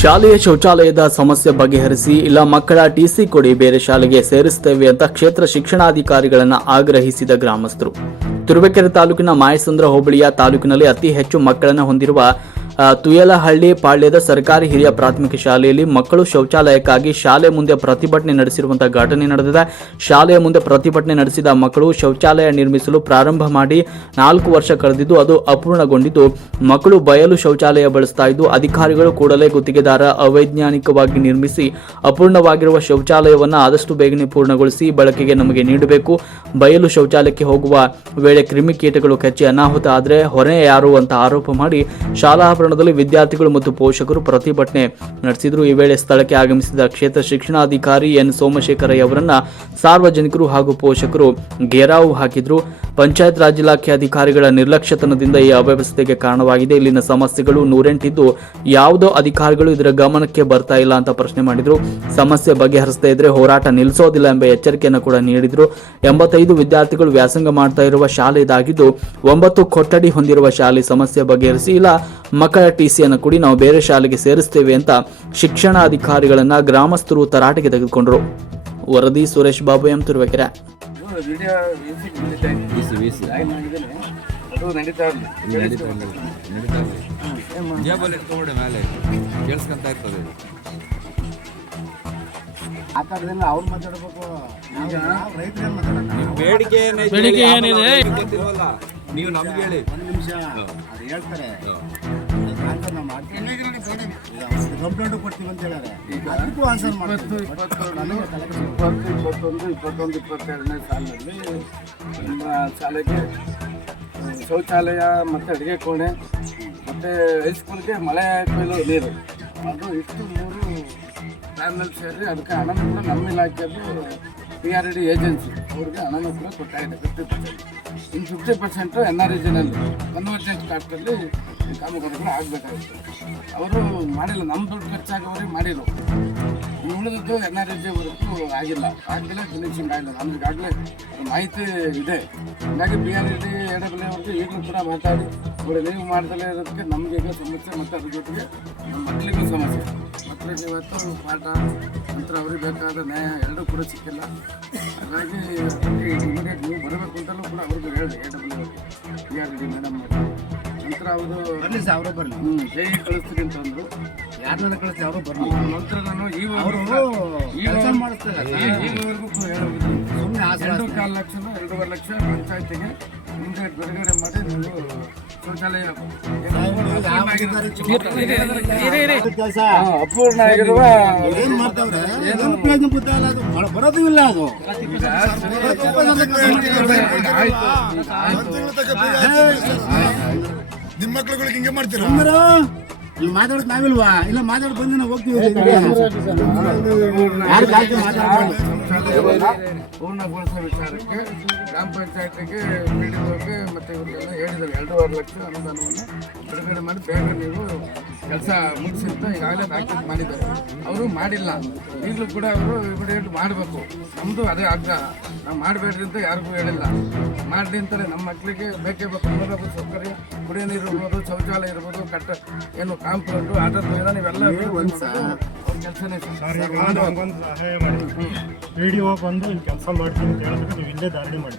ಶಾಲೆಯ ಶೌಚಾಲಯದ ಸಮಸ್ಯೆ ಬಗೆಹರಿಸಿ, ಇಲ್ಲ ಮಕ್ಕಳ ಟಿಸಿ ಕೊಡಿ, ಬೇರೆ ಶಾಲೆಗೆ ಸೇರಿಸುತ್ತೇವೆ ಅಂತ ಕ್ಷೇತ್ರ ಶಿಕ್ಷಣಾಧಿಕಾರಿಗಳನ್ನು ಆಗ್ರಹಿಸಿದ ಗ್ರಾಮಸ್ಥರು. ತುರುವೇಕೆರೆ ತಾಲೂಕಿನ ಮಾಯಸಂದ್ರ ಹೋಬಳಿಯ ತಾಲೂಕಿನಲ್ಲಿ ಅತಿ ಹೆಚ್ಚು ಮಕ್ಕಳನ್ನು ಹೊಂದಿರುವ ತುಯಲಹಳ್ಳಿ ಪಾಳ್ಯದ ಸರ್ಕಾರಿ ಹಿರಿಯ ಪ್ರಾಥಮಿಕ ಶಾಲೆಯಲ್ಲಿ ಮಕ್ಕಳು ಶೌಚಾಲಯಕ್ಕಾಗಿ ಶಾಲೆ ಮುಂದೆ ಪ್ರತಿಭಟನೆ ನಡೆಸಿರುವಂತಹ ಘಟನೆ ನಡೆದಿದೆ. ಶಾಲೆಯ ಮುಂದೆ ಪ್ರತಿಭಟನೆ ನಡೆಸಿದ ಮಕ್ಕಳು ಶೌಚಾಲಯ ನಿರ್ಮಿಸಲು ಪ್ರಾರಂಭ ಮಾಡಿ ನಾಲ್ಕು ವರ್ಷ ಕಳೆದಿದ್ದು ಅದು ಅಪೂರ್ಣಗೊಂಡಿದ್ದು. ಮಕ್ಕಳು ಬಯಲು ಶೌಚಾಲಯ ಬಳಸ್ತಾ ಇದ್ದು ಅಧಿಕಾರಿಗಳು ಕೂಡಲೇ ಗುತ್ತಿಗೆದಾರ ಅವೈಜ್ಞಾನಿಕವಾಗಿ ನಿರ್ಮಿಸಿ ಅಪೂರ್ಣವಾಗಿರುವ ಶೌಚಾಲಯವನ್ನು ಆದಷ್ಟು ಬೇಗನೆ ಪೂರ್ಣಗೊಳಿಸಿ ಬಳಕೆಗೆ ನಮಗೆ ನೀಡಬೇಕು. ಬಯಲು ಶೌಚಾಲಯಕ್ಕೆ ಹೋಗುವ ವೇಳೆ ಕ್ರಿಮಿಕೀಟಗಳು ಕಚ್ಚಿ ಅನಾಹುತ ಆದರೆ ಹೊರೆ ಯಾರು ಅಂತ ಆರೋಪ ಮಾಡಿ ಶಾಲಾ ಆವರಣದಲ್ಲಿ ವಿದ್ಯಾರ್ಥಿಗಳು ಮತ್ತು ಪೋಷಕರು ಪ್ರತಿಭಟನೆ ನಡೆಸಿದ್ರು. ಈ ವೇಳೆ ಸ್ಥಳಕ್ಕೆ ಆಗಮಿಸಿದ ಕ್ಷೇತ್ರ ಶಿಕ್ಷಣಾಧಿಕಾರಿ ಎನ್. ಸೋಮಶೇಖರಯ್ಯ ಅವರನ್ನ ಸಾರ್ವಜನಿಕರು ಹಾಗೂ ಪೋಷಕರು ಘೇರಾವು ಹಾಕಿದ್ರು. ಪಂಚಾಯತ್ ರಾಜ್ ಇಲಾಖೆ ಅಧಿಕಾರಿಗಳ ನಿರ್ಲಕ್ಷ್ಯತನದಿಂದ ಈ ಅವ್ಯವಸ್ಥೆಗೆ ಕಾರಣವಾಗಿದೆ. ಇಲ್ಲಿನ ಸಮಸ್ಯೆಗಳು ನೂರೆಂಟಿದ್ದು ಯಾವುದೋ ಅಧಿಕಾರಿಗಳು ಇದರ ಗಮನಕ್ಕೆ ಬರ್ತಾ ಇಲ್ಲ ಅಂತ ಪ್ರಶ್ನೆ ಮಾಡಿದ್ರು. ಸಮಸ್ಯೆ ಬಗೆಹರಿಸದೇ ಇದ್ರೆ ಹೋರಾಟ ನಿಲ್ಲಿಸೋದಿಲ್ಲ ಎಂಬ ಎಚ್ಚರಿಕೆಯನ್ನು ಕೂಡ ನೀಡಿದ್ರು. ಎಂಬತ್ತೈದು ವಿದ್ಯಾರ್ಥಿಗಳು ವ್ಯಾಸಂಗ ಮಾಡ್ತಾ ಇರುವ ಶಾಲೆ ಇದಾಗಿದ್ದು, ಒಂಬತ್ತು ಕೊಠಡಿ ಹೊಂದಿರುವ ಶಾಲೆ ಸಮಸ್ಯೆ ಬಗೆಹರಿಸಿ, ಇಲ್ಲ ಮಕ್ಕಳ ಟಿಸಿಯನ್ನು ಕೊಡಿ ನಾವು ಬೇರೆ ಶಾಲೆಗೆ ಸೇರಿಸ್ತೇವೆ ಅಂತ ಶಿಕ್ಷಣಾಧಿಕಾರಿಗಳನ್ನ ಗ್ರಾಮಸ್ಥರು ತರಾಟೆಗೆ ತೆಗೆದುಕೊಂಡರು. ವರದಿ ಸುರೇಶ್ ಬಾಬು ಎಂ ತಿರುವಕೆರೆ ಬೇಡಿಕೆ ಬೇಡಿಕೆ ಏನಿದೆ? ನೀವು ನಮ್ಗೆ ಹೇಳಿ ಒಂದು ನಿಮಿಷ. ಅದು ಹೇಳ್ತಾರೆ. ಕಂಪ್ಲೇಂಟ್ ಅಂತ ಆನ್ಸರ್. ಇಪ್ಪತ್ತು ಇಪ್ಪತ್ತೊಂದು ಇಪ್ಪತ್ತೊಂದು ಇಪ್ಪತ್ತೆರಡನೇ ಸಾಲಿನಲ್ಲಿ ಶಾಲೆಗೆ ಶೌಚಾಲಯ ಮತ್ತು ಅಡುಗೆ ಕೋಣೆ ಮತ್ತು ಹೈಸ್ಕೂಲ್ಗೆ ಮಳೆ ಕೊಯ್ಲು ನೀರು ಅದು ಇಷ್ಟು ಮೂರು ಪ್ಯಾನಲ್ ಸೇರಿ ಅದಕ್ಕೆ ಹಣ ನಮ್ಮ ಇಲಾಖೆದು ಪಿ ಆರ್ ಡಿ ಏಜೆನ್ಸಿ ಅವ್ರಿಗೆ ಹಣನೂ ಕೂಡ ಕೊಟ್ಟಾಗಿದೆ ಫಿಫ್ಟಿ ಪರ್ಸೆಂಟ್ ಇನ್ನು ಫಿಫ್ಟಿ ಪರ್ಸೆಂಟು ಎನ್ ಆರ್ ರಿಜನಲ್ಲಿ ಕನ್ವರ್ಜೆನ್ಸ್ ಕಾಸ್ಟಲ್ಲಿ ಕಾಮಗಾರಿಗಳು ಆಗಬೇಕಾಗುತ್ತೆ. ಅವರು ಮಾಡಿಲ್ಲ ನಮ್ಮ ದುಡ್ಡು ಖರ್ಚಾಗೋರಿಗೆ ಮಾಡಿರು ಇನ್ನು ಉಳಿದದ್ದು ಎನ್ ಆರ್ ಎಸ್ ವರ್ಕು ಆಗಿಲ್ಲ. ಆಗಿಲ್ಲ. ಫಿನಿಶಿಂಗ್ ಆಗಿಲ್ಲ ನಮ್ಗಾಗಲೇ ಮಾಹಿತಿ ಇದೆ. ಹಾಗಾಗಿ ಪಿ ಆರ್ ಡಿ ಎ ಅವ್ರಿಗೆ ಈಗಲೂ ಕೂಡ ಮಾತಾಡಿ ಅವರು ಲೀವ್ ಮಾಡ್ದಲೇ ಇರೋದಕ್ಕೆ ನಮಗೆ ಈಗ ಸಮಸ್ಯೆ ಮತ್ತು ಅದ್ರ ಜೊತೆಗೆ ನಮ್ಮ ಮಕ್ಕಳಿಗೂ ಸಮಸ್ಯೆ. ಮಕ್ಕಳಿಗೆ ಇವತ್ತು ಪಾಠ ನಂತರ ಅವ್ರಿಗೆ ಬೇಕಾದ ನ್ಯಾಯ ಎರಡೂ ಕೂಡ ಸಿಕ್ಕಿಲ್ಲ. ಹಾಗಾಗಿ ಇಮಿಡಿಯೇಟ್ ನೀವು ಬರಬೇಕು ಅಂತಲೂ ಕೂಡ ಅವ್ರಿಗೆ ಹೇಳಿ A W B R D madam ನಂತರ ಅವರು ಬರಲಿ ಸಾವಿರ ಬರಲಿ. ಹ್ಞೂ ಜೈ ಕಳಿಸ್ತೀನಿ ಅಂತಂದ್ರು ಯಾರನ್ನ ಕಳಿಸಿ ಅವರು ಬರಲಿ. ನಂತರ ನಾನು ಈಗ ಅವರು ಕೆಲಸ ಮಾಡಿಸ್ತಾರೆ ಈವರೆಗೂ ಕೂಡ ಹೇಳೋದು ಸುಮ್ಮನೆ ಎರಡು ಕಾಲು ಲಕ್ಷ ಎರಡೂವರೆ ಲಕ್ಷ ಪಂಚಾಯತಿಗೆ ಮುಂದೆ ಬಿಡುಗಡೆ ಮಾಡಿ ನೀವು ಶೌಚಾಲಯ ಅಪೂರ್ಣ ಆಗಿರುವ ಏನ್ ಮಾಡ್ತಾವ್ರೆ? ಬರೋದೂ ಪ್ರಯೋಜನ ಬುದ್ಧ ಇಲ್ಲ ಅದು. ಬರ- ಬರೋದು ಇಲ್ಲ ಅದು. ನಿಮ್ಮ ಮಕ್ಳುಗಳಿಗೆ ಹಿಂಗೆ ಮಾಡ್ತೀರಾ? ನೀವು ಮಾತಾಡೋದು ನಾವಿಲ್ವಾ? ಇಲ್ಲ ಮಾತಾಡ್ ಬಂದು ನಾವು ಹೋಗ್ತೀವಿ. ಯಾರು ಜಾಸ್ತಿ ಮಾತಾಡ್ಬೋದು ಪೂರ್ಣಗೊಳಿಸೋ ವಿಚಾರಕ್ಕೆ ಗ್ರಾಮ ಪಂಚಾಯತಿಗೆ ಮೀಟಿಂಗ್ ಮತ್ತು ಇವರಿಗೆಲ್ಲ ಹೇಳಿದ್ದಾರೆ. ಎರಡೂವರೆ ಲಕ್ಷ ಅನುದಾನವನ್ನು ಬಿಡುಗಡೆ ಮಾಡಿ ಬೇಗ ನೀವು ಕೆಲಸ ಮುಗಿಸಿದ್ದು ಈಗಾಗಲೇ ತಾಕೀತು ಮಾಡಿದ್ದಾರೆ. ಅವರು ಮಾಡಿಲ್ಲ. ಈಗಲೂ ಕೂಡ ಅವರು ಇಮಿಡಿಯೇಟ್ ಮಾಡಬೇಕು. ನಮ್ಮದು ಅದೇ ಆಗ್ರಹ ನಾವು ಮಾಡಬೇಡ್ರಿ ಅಂತ ಯಾರಿಗೂ ಹೇಳಿಲ್ಲ. ಮಾಡಲಿ ಅಂತಾರೆ. ನಮ್ಮ ಮಕ್ಕಳಿಗೆ ಬೇಕೇ ಬೇಕು. ಮೂಲಭೂತ ಸೌಕರ್ಯ. ಕುಡಿಯೋ ನೀರು ಇರ್ಬೋದು ಶೌಚಾಲಯ ಇರ್ಬೋದು ಕಟ್ಟ ಏನು ಕಾಂಪೌಂಡು ಆಟದ ಮೈದಾನ ಇವೆಲ್ಲ ಒಂದು ಕೆಲಸನೇ ಒಂದು ಸಹಾಯ ಮಾಡಿ ವಿಡಿಯೋ ಬಂದು ಇಲ್ಲಿ ಕೆಲಸ ಮಾಡ್ತೀನಿ ಅಂತ ಹೇಳಿದ್ರೆ ನೀವು ಇಲ್ಲೇ ಧಾರಣೆ ಮಾಡಿ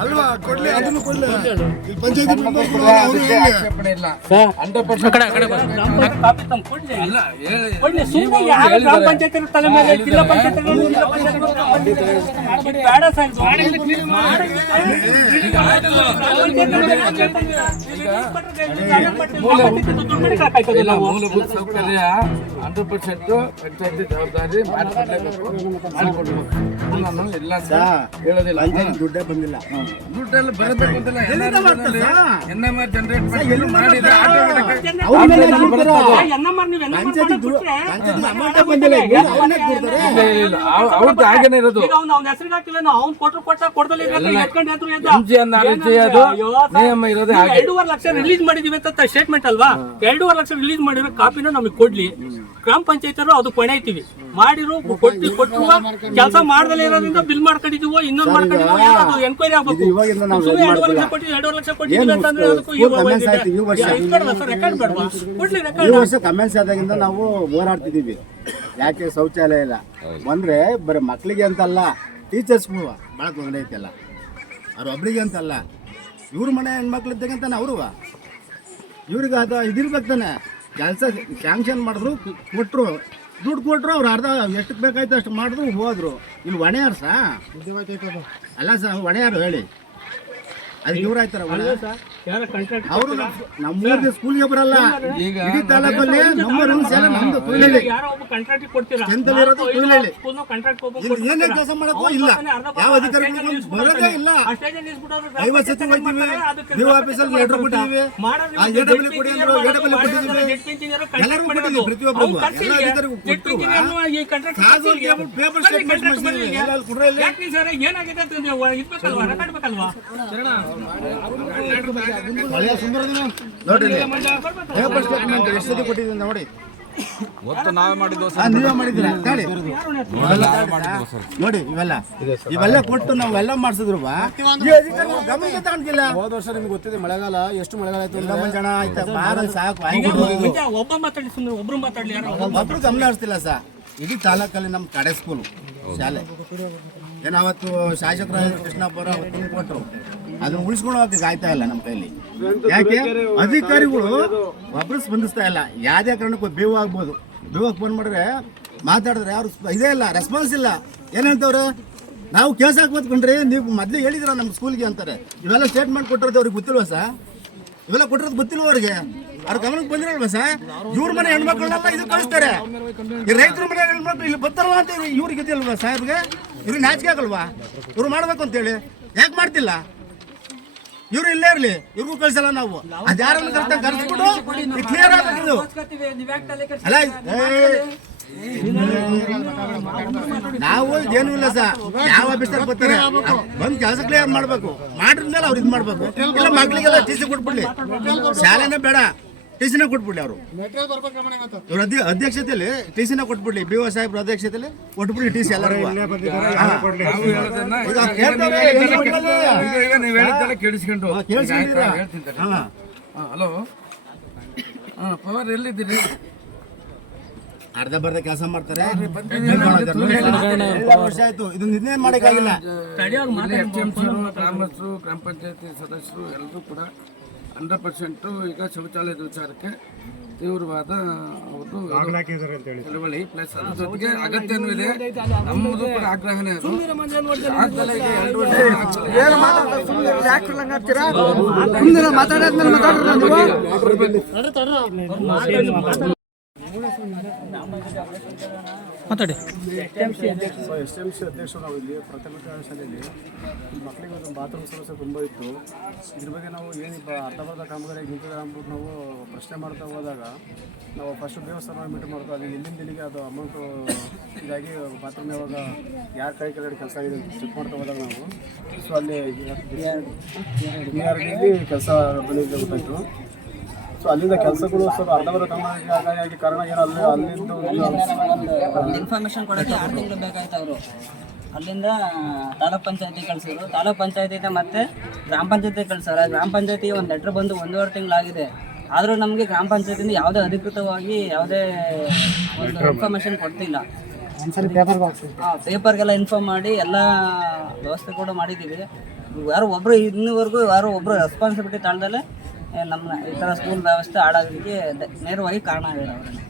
ಅಲ್ವಾ? ಕೊಡ್ಲಿ ಅದನ್ನು ಕೊಡ್ಲಿ. ಇಲ್ಲಿ ಪಂಚಾಯತಿ ಅವ್ರು ಹೇಳಿ ಮೂಲಭೂತ ಸೌಕರ್ಯ ಹಂಡ್ರೆಡ್ ಪರ್ಸೆಂಟ್ ಪಂಚಾಯತಿ ಜವಾಬ್ದಾರಿ ಮಾಡಿಕೊಡ್ಬೇಕು. ನಾನು ಹೇಳೋದಿಲ್ಲ. ದುಡ್ಡೇ ಬಂದಿಲ್ಲ. ದುಡ್ಡೆಲ್ಲ ಬರಬೇಕು ಅಂತಲ್ಲ ಜನರೇಟ್ ಮಾಡಿದ್ರೆ. ಅವ್ರದ್ದು ಹಾಗೇನೆ ಇರೋದು. ನಿಯಮ ಇರೋದೇ ಹಾಗೆ. ಎರಡೂವರೆ ಲಕ್ಷ ರಿಲೀಸ್ ಮಾಡಿದೀವಿ ಅಂತ ಸ್ಟೇಟ್ಮೆಂಟ್ ಅಲ್ವಾ? ಎರಡೂವರೆ ಲಕ್ಷ ರಿಲೀಸ್ ಮಾಡಿರೋ ಕಾಪಿನ ನಮಗೆ ಕೊಡ್ಲಿ. ಗ್ರಾಮ ಪಂಚಾಯತ್ ಅದು ಕೊನೆಯ್ತೀವಿ ಮಾಡಿರೋ ಕೊಟ್ಟು ಕೊಟ್ಟು ಕೆಲಸ ಮಾಡ್ದಲೇ ಇರೋದ್ರಿಂದ ಬಿಲ್ ಮಾಡ್ಕೊಂಡಿದೀವೋ ಇನ್ನೊಂದು ಮಾಡ್ಕೊಂಡಿದೀವೋ ಅದು ಎನ್ಕ್ವೈರಿ ಆಗ್ಬೇಕು? ಇದು ಎರಡೂವರೆ ಲಕ್ಷ. ಕೊಟ್ಟಿದ್ದೀವಿ ಎರಡೂವರೆ ಲಕ್ಷ ಕೊಟ್ಟಿದ್ದೀವಿ ಅಂತಂದ್ರೆ ಅದಕ್ಕೂ. ಸರ್ ರೆಕಾರ್ಡ್ ಬೇಡವಾ? ಕೊಡ್ಲಿ ಈ ರೆಕಾರ್ಡ್ ವರ್ಷ ಕಮೆಂಟ್ಸ್ ಆದಾಗಿಂದ ನಾವು ಹೋರಾಡ್ತಿದ್ದೀವಿ. ಯಾಕೆ ಶೌಚಾಲಯ ಇಲ್ಲ? ಬಂದ್ರೆ ಬರೀ ಮಕ್ಕಳಿಗೆ ಅಂತಲ್ಲ ಟೀಚರ್ಸ್ಗೂ ಭಾಳ ತೊಂದರೆ ಐತೆಲ್ಲ. ಅವ್ರ ಒಬ್ರಿಗೆ ಅಂತಲ್ಲ ಇವ್ರ ಮನೆ ಹೆಣ್ಮಕ್ಳು ಇದ್ದಾಗಂತಾನೆ ಅವರು. ಇವ್ರಿಗೆ ಅದು ಇದಿರ್ಬೇಕು ತಾನೆ. ಕೆಲಸ ಸ್ಯಾಂಕ್ಷನ್ ಮಾಡಿದ್ರು ಕೊಟ್ಟರು ದುಡ್ಡು ಕೊಟ್ಟರು ಅವ್ರು ಅರ್ಧ ಎಷ್ಟಕ್ಕೆ ಬೇಕಾಯ್ತು ಅಷ್ಟು ಮಾಡಿದ್ರು ಹೋದ್ರು. ಇಲ್ಲಿ ಒಣೆಯಾರ ಸಾ? ಅಲ್ಲ ಸರ್ ಒಣೆಯಾರು ಹೇಳಿ. ಅದಕ್ಕೆ ಇವ್ರು ಆಯ್ತಾರ ಹೊಣೆ ಸರ್. ಕಾಂಟ್ರಾಕ್ಟ್ ಅವರು ನಮ್ಮೂರಿಗೆ ಸ್ಕೂಲ್ಗೆ ಬರಲ್ಲ. ಇಡೀ ತಾಲೂಕಲ್ಲಿ ನಮ್ಮ ರೂಮ್ಸ್ ಎಲ್ಲ ನಮ್ದು ತುಳಿಲಿ ಯಾರೋ ಒಬ್ಬ ಕಾಂಟ್ರಾಕ್ಟ್ ಕೊಡ್ತೀರಾ? ಕೆಂತಲ್ಲಿ ಇರೋದು ತುಳಿಲಿ ಸ್ಕೂಲ್ ಕಾಂಟ್ರಾಕ್ಟ್ ಇಲ್ಲಿ ಏನೇ ಕೆಲಸ ಮಾಡಕ್ಕೂ ಇಲ್ಲ. ಯಾವ ಅಧಿಕಾರಿಗಳು ಬರೋದೇ ಇಲ್ಲ. ಐವತ್ತು ಸತಿ ಹೋಗ್ತೀವಿ ನೀವು ಆಫೀಸಲ್ಲಿ ಲೆಟರ್ ಕೊಟ್ಟಿದ್ದೀವಿ. ಆ ಎ ಡಬ್ಲ್ಯೂ ಕೊಡಿ ಅಂದ್ರು ಎ ಡಬ್ಲ್ಯೂ ಕೊಟ್ಟಿದ್ದೀವಿ ಎಲ್ಲರಿಗೂ ಕೊಟ್ಟಿದ್ದೀವಿ ಪ್ರತಿಯೊಬ್ಬರಿಗೂ ಎಲ್ಲ ಅಧಿಕಾರಿಗೂ ಕೊಟ್ಟರು ಕಾಸು ಪೇಪರ್ ಸ್ಟೇಟ್ಮೆಂಟ್ ಎಲ್ಲ ಏನಾಗಿದೆ ಅಂತ ರೆಕಾರ್ಡ್ ಬೇಕಲ್ವಾ ನೋಡ್ರಿ ಪೇಪರ್ ಸ್ಟೇಟ್ಮೆಂಟ್ ಎಷ್ಟು ಸತಿ ಕೊಟ್ಟಿದ್ದೀವಿ ನೋಡಿ. ಒತ್ತು ನಾವೇ ಮಾಡಿದ್ದು ಮಾಡಿದ್ದೀರಾ? ನೋಡಿ ಇವೆಲ್ಲ. ಇವೆಲ್ಲ ಕೊಟ್ಟು ನಾವು ಎಲ್ಲ ಮಾಡಿಸಿದ್ರು ಗಮನಕ್ಕೆ ತಗೊಂಡಿಲ್ಲ. ಹೋದ ವರ್ಷ ನಿಮ್ಗೆ ಗೊತ್ತಿದೆ ಮಳೆಗಾಲ ಎಷ್ಟು ಮಳೆಗಾಲ ಆಯ್ತು ಎಲ್ಲ ಜನ ಆಯ್ತಾ? ಬಾರ ಸಾಕು ಒಬ್ಬ ಮಾತಾಡಿ ಸುಮ್ಮನೆ ಒಬ್ರು ಮಾತಾಡ್ಲಿ ಯಾರೋ ಒಬ್ರು ಗಮನ ಹರಿಸ್ತಿಲ್ಲ ಸರ್. ಇಡೀ ತಾಲೂಕಲ್ಲಿ ನಮ್ಮ ಕಡೆ ಸ್ಕೂಲು ಶಾಲೆ. ಏನಾವತ್ತು ಅವತ್ತು ಶಾಸಕರ ಕೃಷ್ಣಪ್ಪರ ಅವತ್ತು ಕೊಟ್ಟರು ಅದನ್ನ ಉಳಿಸ್ಕೊಳಕ್ಕೆ ಆಯ್ತಾ ಇಲ್ಲ ನಮ್ಮ ಕೈಲಿ ಯಾಕೆ? ಅಧಿಕಾರಿಗಳು ಒಬ್ಬರು ಸ್ಪಂದಿಸ್ತಾ ಇಲ್ಲ. ಯಾವುದೇ ಕಾರಣಕ್ಕೂ ಬೇವು ಆಗ್ಬೋದು. ಬೇವಾಗ ಫೋನ್ ಮಾಡಿದ್ರೆ ಮಾತಾಡಿದ್ರೆ ಯಾರು ಇದೇ ಇಲ್ಲ ರೆಸ್ಪಾನ್ಸ್ ಇಲ್ಲ. ಏನಂತವ್ರೆ ನಾವು ಕೇಸ್ ಹಾಕ್ಬೋದು ಕಣ್ರಿ. ನೀವು ಮೊದಲು ಹೇಳಿದ್ರ ನಮ್ಮ ಸ್ಕೂಲ್ಗೆ ಅಂತಾರೆ. ಇವೆಲ್ಲ ಸ್ಟೇಟ್ಮೆಂಟ್ ಕೊಟ್ಟಿರೋದು ಅವ್ರಿಗೆ ಗೊತ್ತಿಲ್ವಾ ಸರ್ ಇವೆಲ್ಲ ಕೊಟ್ಟಿರೋದು ಗೊತ್ತಿಲ್ಲ ಅವ್ರಿಗೆ? ಅವ್ರ ಗಮನಕ್ಕೆ ಬಂದಿರಲ್ವಾ ಸರ್ ಇವ್ರ ಮನೆ ಹೆಣ್ಮಕ್ಳನ್ನೆಲ್ಲ ಇದು ಕಳಿಸ್ತಾರೆ. ಈ ರೈತರ ಮನೆ ಹೆಣ್ಮಕ್ಳು ಇಲ್ಲಿ ಬರ್ತಾರಲ್ಲ ಅಂತ ಇವ್ರಿಗೆ ಗೊತ್ತಿಲ್ವಾ ಸಾಹೇಬ್ಗೆ ಇವ್ರಿಗೆ? ನಾಚಿಕೆ ಆಗಲ್ವಾ? ಇವ್ರು ಮಾಡ್ಬೇಕು ಅಂತೇಳಿ ಯಾಕೆ ಮಾಡ್ತಿಲ್ಲ? ಇವ್ರು ಇಲ್ಲೇ ಇರ್ಲಿ ಇವ್ರಿಗೂ ಕಳ್ಸಲ್ಲ ನಾವು. ಅದ್ ಯಾರನ್ನ ಕರ್ತ ಕರ್ಸ್ಬಿಟ್ಟು ಕ್ಲಿಯರ್ ಆಗ್ಬೇಕು. ಅಲ್ಲ ನಾವು ಏನು ಇಲ್ಲ ಸರ್. ಯಾವ ಆಫೀಸರ್ ಬರ್ತಾರೆ? ಬಂದ್ ಕೆಲಸ ಕ್ಲಿಯರ್ ಮಾಡ್ಬೇಕು. ಮಾಡಿದ್ಮೇಲೆ ಅವ್ರು ಇದ್ ಮಾಡ್ಬೇಕು. ಇಲ್ಲ ಮಕ್ಳಿಗೆಲ್ಲ ಟಿ ಸಿ ಕೊಟ್ಬಿಡ್ಲಿ. ಶಾಲೆನೇ ಬೇಡ. ಟಿ ಸಿನ ಕೊಟ್ಬಿಡ್ಲಿ ಅವರು ಇವ್ರ ಅಧ್ಯ ಅಧ್ಯಕ್ಷತೆಯಲ್ಲಿ ಟಿ ಸಿನ ಕೊಟ್ಬಿಡ್ಲಿ ಬಿ ಓ ಸಾಹೇಬ್ರ ಅಧ್ಯಕ್ಷತೆಯಲ್ಲಿ ಕೊಟ್ಬಿಡ್ಲಿ ಟಿ ಸಿ ಎಲ್ಲರಿಗೂ. ನಾವು ಹೇಳೋದನ್ನ ಈಗ ಕೇಳ್ತಾರೆ, ಏನು ಕೊಡಲ್ಲ? ಈಗ ಈಗ ನೀವು ಹೇಳಿದ್ದೆಲ್ಲ ಕೇಳಿಸ್ಕೊಂಡು ಹಾ, ಕೇಳಿಸ್ಕೊಂಡಿದ್ದೀರಾ? ಹಲೋ. ಹಾ ಪವರ್ ಎಲ್ಲಿದ್ದೀರಿ? ಅರ್ಧ ಬರ್ಧ ಕೆಲಸ ಮಾಡ್ತಾರೆ. ಎಲ್ಲ ವರ್ಷ ಆಯ್ತು ಇದನ್ನ ಇದನ್ನೇ ಮಾಡಕ್ಕಾಗಿಲ್ಲ? ಇಲ್ಲಿ ಗ್ರಾಮಸ್ಥರು ಗ್ರಾಮ ಪಂಚಾಯತಿ ಸದಸ್ಯರು ಎಲ್ಲರೂ ಕೂಡ ಹಂಡ್ರೆಡ್ ಪರ್ಸೆಂಟು ಈಗ ಶೌಚಾಲಯದ ವಿಚಾರಕ್ಕೆ ತೀವ್ರವಾದ ಅವರು ಇದು ಹಾಕಿದ್ದಾರೆ ಅಂತ ಹೇಳಿ ಚಳವಳಿ ಪ್ಲಸ್ ಅದ್ರ ಜೊತೆಗೆ ಅಗತ್ಯನೂ ಇದೆ. ನಮ್ಮದು ಕೂಡ ಆಗ್ರಹನೇ ಅದು. ಆಗ್ದಲೇ ಈಗ ಎರಡು ವರ್ಷ ಮಾತಾಡಿ. ಸೊ ಎಸ್ ಎಂ ಸಿ ಅಧ್ಯಕ್ಷರು ನಾವು ಇಲ್ಲಿ ಪ್ರಾಥಮಿಕ ಶಾಲೆಯಲ್ಲಿ ಮಕ್ಕಳಿಗೆ ಒಂದು ಬಾತ್ರೂಮ್ ಸಮಸ್ಯೆ ತುಂಬ ಇತ್ತು. ಇದ್ರ ಬಗ್ಗೆ ನಾವು ಏನು ಬರ್ಧ ಕಾಮಗಾರಿ ನಿಂತಿದೆ ಅಂದ್ಬಿಟ್ಟು ನಾವು ಪ್ರಶ್ನೆ ಮಾಡ್ತಾ ಹೋದಾಗ ನಾವು ಫಸ್ಟ್ ದೇವಸ್ಥಾನ ಮೀಟ್ ಮಾಡ್ತಾ ಅದು ಎಲ್ಲಿಂದ ಇಲ್ಲಿಗೆ ಅದು ಅಮೌಂಟು ಇದಾಗಿ ಬಾತ್ರೂಮ್ ಯಾವಾಗ ಯಾರ ಕೈ ಕೆಳಗಡೆ ಕೆಲಸ ಆಗಿದೆ ಅಂತ ಚೆಕ್ ಮಾಡ್ತಾ ಹೋದಾಗ ನಾವು. ಸೊ ಅಲ್ಲಿ ಕೆಲಸ ಬಂದಿದ್ದೆ ಗೊತ್ತಾಯಿತು. ಸೊ ಅಲ್ಲಿಂದ ಕೆಲಸಗಳು ಸ್ವಲ್ಪ ಅರ್ಧವರ ಕಾರಣ ಏನು? ಅಲ್ಲಿ ಅಲ್ಲಿಂದ ಇನ್ಫಾರ್ಮೇಶನ್ ಕೊಡೋಕ್ಕೆ ಆರು ತಿಂಗಳು ಬೇಕಾಯ್ತು ಅವರು. ಅಲ್ಲಿಂದ ತಾಲೂಕ್ ಪಂಚಾಯತಿ ಕಳ್ಸಿದ್ರು. ತಾಲೂಕ್ ಪಂಚಾಯತಿಯಿಂದ ಮತ್ತೆ ಗ್ರಾಮ ಪಂಚಾಯತಿ ಆ ಗ್ರಾಮ ಪಂಚಾಯತಿ ಒಂದು ಲೆಟ್ರ್ ಬಂದು ಒಂದೂವರೆ ತಿಂಗಳಾಗಿದೆ. ಆದರೂ ನಮಗೆ ಗ್ರಾಮ ಪಂಚಾಯತಿಯಿಂದ ಯಾವುದೇ ಅಧಿಕೃತವಾಗಿ ಯಾವುದೇ ಒಂದು ಇನ್ಫಾರ್ಮೇಶನ್ ಕೊಡ್ತಿಲ್ಲ. ಪೇಪರ್ ಪೇಪರ್ಗೆಲ್ಲ ಇನ್ಫಾರ್ಮ್ ಮಾಡಿ ಎಲ್ಲ ವ್ಯವಸ್ಥೆ ಕೂಡ ಮಾಡಿದ್ದೀವಿ ಯಾರು ಒಬ್ಬರು ಇನ್ನೂವರೆಗೂ ಯಾರು ಒಬ್ಬರು ರೆಸ್ಪಾನ್ಸಿಬಿಲಿಟಿ ತಾಳ್ದಲೆ ನಮ್ಮ ಈ ಥರ ಸ್ಕೂಲ್ ವ್ಯವಸ್ಥೆ ಹಾಳಾಗೋದಕ್ಕೆ ದ- ನೇರವಾಗಿ ಕಾರಣ ಆಗಿದೆ ಅವರಲ್ಲಿ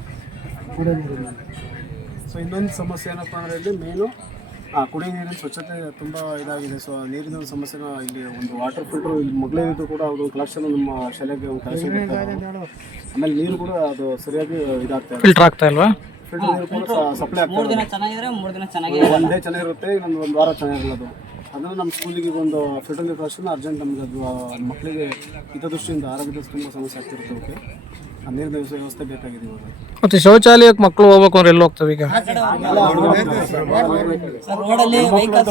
ಸೊ ಇನ್ನೊಂದು ಸಮಸ್ಯೆ ಏನಪ್ಪ ಅಂದರೆ ಇಲ್ಲಿ ಮೇನು ಆ, ಕುಡಿಯೋ ನೀರಿನ ಸ್ವಚ್ಛತೆ ತುಂಬ ಇದಾಗಿದೆ. ಸೊ ನೀರಿನ ಸಮಸ್ಯೆ ಸಮಸ್ಯೆನ ಇಲ್ಲಿ ಒಂದು ವಾಟರ್ ಫಿಲ್ಟರ್ ಇಲ್ಲಿ ಮೊದಲೇ ಇದ್ದು ಕೂಡ ಅದು ಕಲೆಕ್ಷನ್ ನಮ್ಮ ಶಾಲೆಗೆ ಒಂದು ಕಲೆಕ್ಷನ್ ಆಮೇಲೆ ನೀರು ಕೂಡ ಅದು ಸರಿಯಾಗಿ ಇದಾಗ್ತಾ ಇದೆ. ಫಿಲ್ಟರ್ ಆಗ್ತಾ ಇಲ್ವಾ? ಫಿಲ್ಟರ್ ನೀರು ಕೂಡ ಸಪ್ಲೈ ಮೂರು ಆಗ್ತದೆ ದಿನ ಚೆನ್ನಾಗಿದ್ರೆ ಮೂರು ದಿನ ಚೆನ್ನಾಗಿ ಒಂದೇ ಡೇ ಚೆನ್ನಾಗಿರುತ್ತೆ ಇನ್ನೊಂದು ಒಂದು ವಾರ ಚೆನ್ನಾಗಿರಲ್ಲ ಅದು. ಅದನ್ನು ನಮ್ಮ ಸ್ಕೂಲಿಗೆ ಒಂದು ಫೆಡರಲ್ ಕಳಿಸ್ತಾನೆ ಅರ್ಜೆಂಟ್ ನಮ್ಗೆ ಅದು ಮಕ್ಕಳಿಗೆ ಹಿತದೃಷ್ಟಿಯಿಂದ ಆರೋಗ್ಯದ ತುಂಬ ಸಮಸ್ಯೆ ಆಗ್ತಿರುತ್ತೆ ಓಕೆ ಆ ನೀರಿನ ವ್ಯವಸ್ಥೆ- ಬೇಕಾಗಿದೆ ಇವಾಗ. ಮತ್ತೆ ಶೌಚಾಲಯಕ್ಕೆ ಮಕ್ಕಳು ಹೋಗ್ಬೇಕು ಅಂದ್ರೆ ಎಲ್ಲಿ ಹೋಗ್ತವೆ ಈಗ? ಸರ್ ರೋಡಲ್ಲಿ ವೆಹಿಕಲ್ಸ್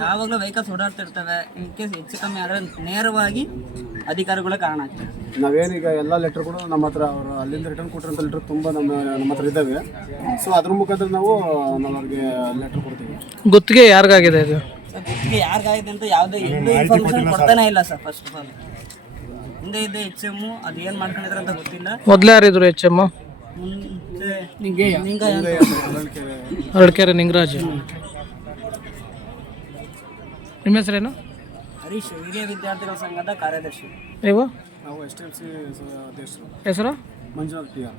ಯಾವಾಗಲೂ ವೆಹಿಕಲ್ಸ್ ಓಡಾಡ್ತಿರ್ತವೆ. ಇನ್ ಕೇಸ್ ಹೆಚ್ಚು ಕಮ್ಮಿ ಆದರೆ ನೇರವಾಗಿ ಅಧಿಕಾರಿಗಳ ಕಾರಣ ಆಗ್ತದೆ ನಾವೇನೀಗ ಎಲ್ಲ ಲೆಟರ್ ಕೂಡ ನಮ್ಮ ಹತ್ರ ಅವರು ಅಲ್ಲಿಂದ ರಿಟರ್ನ್ ಕೊಟ್ಟಿರೋಂಥ ಲೆಟರ್ ತುಂಬ ನಮ್ಮ ನಮ್ಮ ಹತ್ರ ಇದ್ದಾವೆ. ಸೊ ಅದ್ರ ಮುಖಾಂತರ ನಾವು ನಮಗೆ ಅವ್ರಿಗೆ ಲೆಟರ್ ಕೊಡ್ತೀವಿ. ಗುತ್ತಿಗೆ ಯಾರಿಗಾಗಿದೆ ಇದು? ಗುತ್ತಿಗೆ ಯಾರಿಗಾಗಿದೆ ಅಂತ ಯಾವುದೇ ಎಲ್ಲೂ ಇನ್ಫಾರ್ಮೇಶನ್ ಕೊಡ್ತಾನೆ ಇಲ್ಲ ಸರ್ ಫಸ್ಟ್ ಆಫ್ ಆಲ್ ಹಿಂದೆ ಇದ್ದ ಎಚ್ ಎಂ ಅದು ಏನು ಮಾಡ್ಕೊಂಡಿದ್ರೆ ಅಂತ ಗೊತ್ತಿಲ್ಲ. ಮೊದ್ಲು ಯಾರಿದ್ರು ಎಚ್ ಎಂ ಹರಡ್ಕೆರೆ ನಿಂಗೆ ಅಂತ ಅರಳ್ಕೆರೆ ನಿಂಗರಾಜ್. ನಿಮ್ಮ ಹೆಸರೇನು? ಹರೀಶ್ ಹಿರಿಯ ವಿದ್ಯಾರ್ಥಿಗಳ ಸಂಘದ ಕಾರ್ಯದರ್ಶಿ. ನೀವು? ನಾವು ಎಸ್ ಟಿ ಎಲ್ ಸಿ ಅಧ್ಯಕ್ಷರು. ಹೆಸರು? ಮಂಜುನಾಥ್ ಆರ್.